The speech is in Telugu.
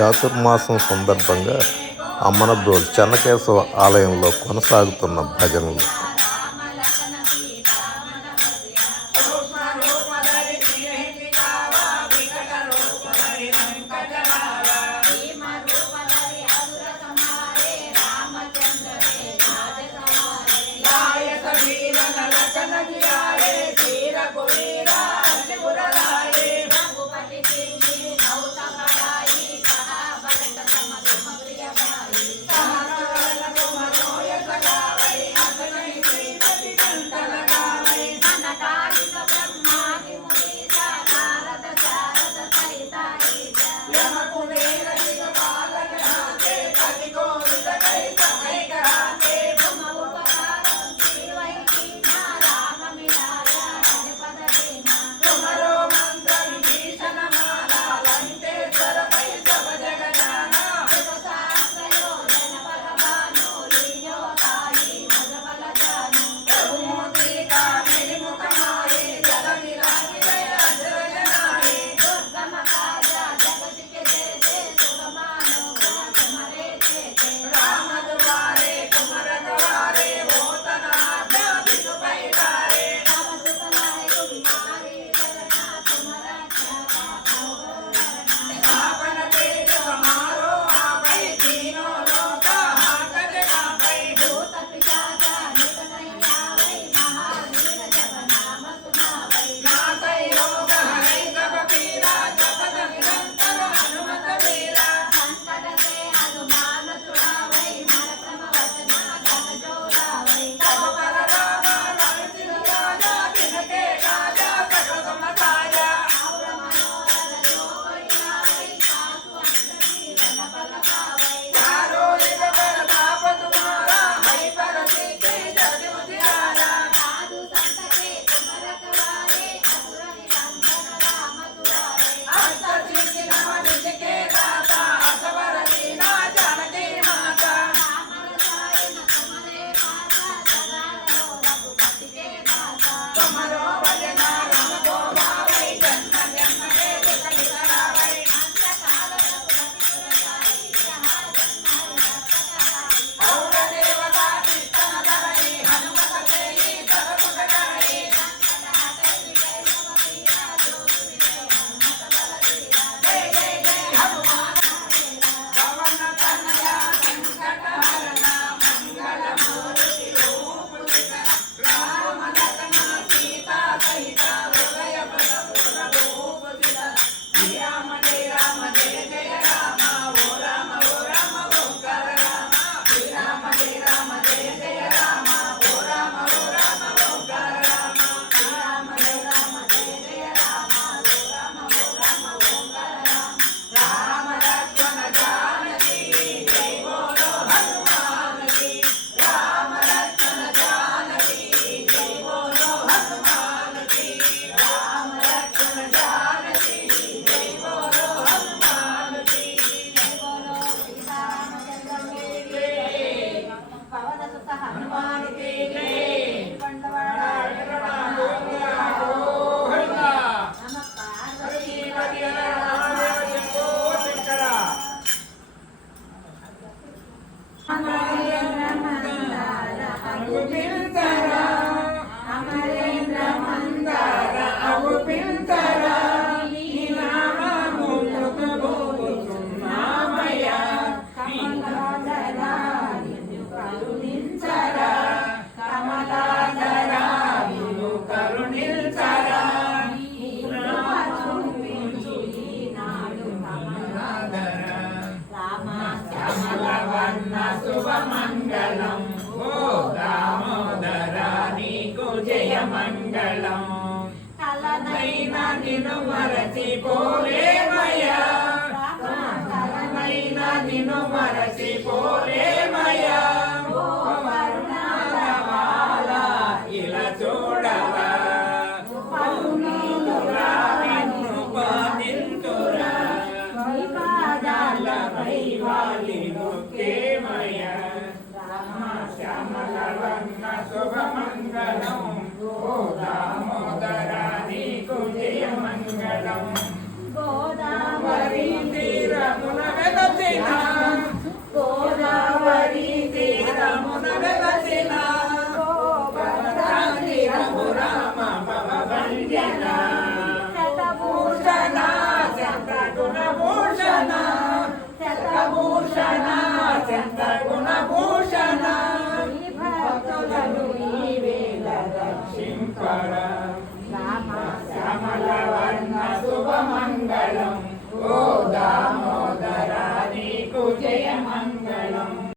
చాతుర్మాసం సందర్భంగా అమ్మనబ్రోలు చెన్నకేశవ ఆలయంలో కొనసాగుతున్న భజనలు. జయమంగళం కలనైనా నిన్ను మరచిపోలేమయ్యా కలనైనా నిన్ను మరచిపోలేమయ్యా పర శ్యామల శుభమంగళం. ఓ